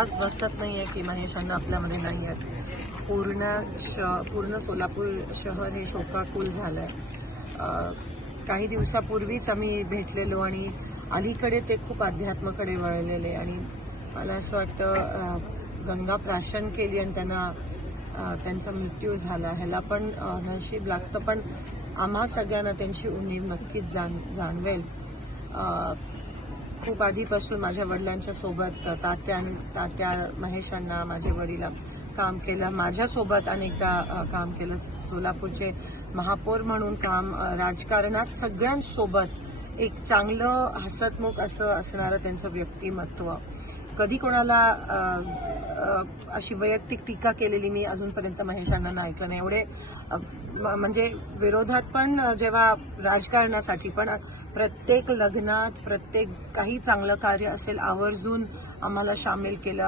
आज बसत नाहीये की महेश अण्णा आपल्यामध्ये नाही आहेत. पूर्ण सोलापूर शहर हे शोकाकुल झालंय. काही दिवसापूर्वीच आम्ही भेटलेलो आणि अलीकडे ते खूप अध्यात्माकडे वळलेले आणि मला असं वाटतं गंगा प्राशन केली आणि त्यांचा मृत्यू झाला. ह्याला पण नशीब लागतं, पण आम्हा सगळ्यांना त्यांची उणीव नक्कीच जाणवेल. खूप आधीपासून माझ्या वडिलांच्या सोबत तात्या महेशांना माझे वडील काम केलं, माझ्यासोबत अनेकदा काम केलं. सोलापूरचे महापौर म्हणून काम, राजकारणात सगळ्यांसोबत एक चांगलं हसतमुख असं असणारं त्यांचं व्यक्तिमत्व. कधी कोणाला अशी वैयक्तिक टीका केलेली मी अजूनपर्यंत महेशांना ऐकलं नाही. एवढे म्हणजे विरोधात पण, जेव्हा राजकारणासाठी पण प्रत्येक लग्नात, प्रत्येक काही चांगलं कार्य असेल आवर्जून आम्हाला सामील केलं.